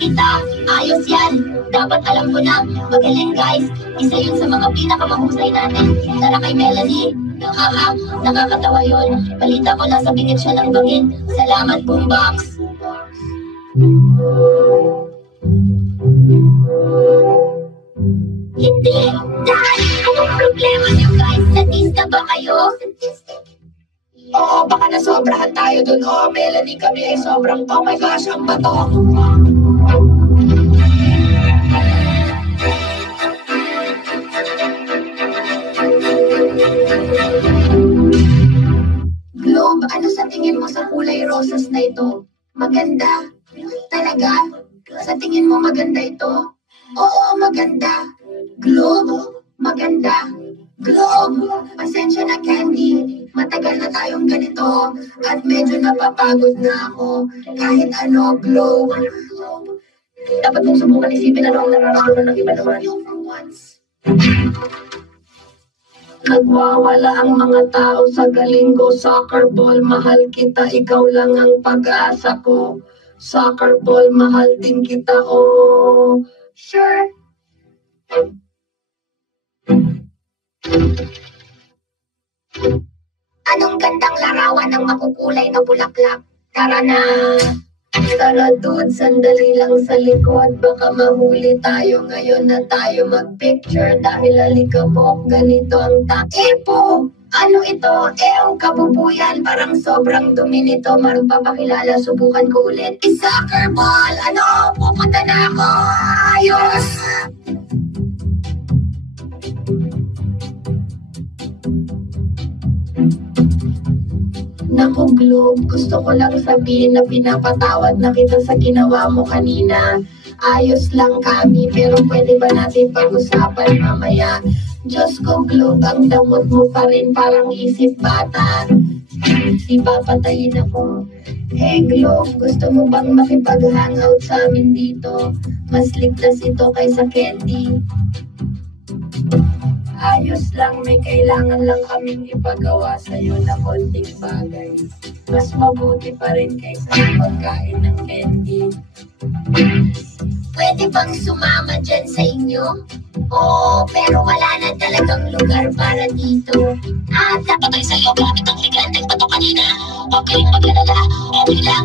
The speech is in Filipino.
kita. Ayos yan, dapat alam ko na. Magaling guys, isa yun sa mga pinakamahusay natin. Tara kay Melanie. Haha, nakakatawa yun. Balita ko nasa bingit siya ng bangin. Salamat, Boombox. Hindi, dahil anong problema niyo guys? Statista ba kayo? Oo, baka nasobrahan tayo dun. Oo, Melanie, kami ay sobrang, oh my gosh, ang bato. Globe, ano sa tingin mo sa kulay rosas na ito? Maganda? Talaga? Sa tingin mo maganda ito? Oo, maganda. Globe, maganda. Globe, pasensya na Candy. Matagal na tayong ganito at medyo napapagod na ako. Kahit ano, Globe. Dapat mong subukan isipin ano ang nararamdaman ng iba naman. Nagwawala ang mga tao sa galing ko. Soccer ball, mahal kita, ikaw lang ang pag-asa ko. Soccer ball, mahal din kita, oh. Sure. Anong gandang larawan ng makukulay na bulaklak? Tara na! Tara dude, sandali lang sa likod. Baka mahuli tayo ngayon na tayo mag-picture. Dahil alikabok, ganito ang Epo! Ano ito? Ew, kabubuyan. Parang sobrang dumi nito. Magpapakilala, subukan ko ulit. Soccer ball! Ano? Pupunta na ako! Ayos! Naku Globe, gusto ko lang sabihin na pinapatawad na kita sa ginawa mo kanina. Ayos lang kami, pero pwede ba natin pag-usapan mamaya? Diyos ko Globe, ang damot mo pa rin parang isip bata. Ipapatayin ako. Hey Globe, gusto mo bang makipag-hangout sa amin dito? Mas ligtas ito kaysa candy. Ayos lang, may kailangan lang kaming ipagawa sa'yo na konting bagay. Mas mabuti pa rin kaysa pagkain ng candy. Pwede bang sumama dyan sa inyo? Oo, pero wala na talagang lugar para dito. Napatay sa'yo gamit ang ligandeng bato kanina. Huwag kayong mag-alala, okay lang.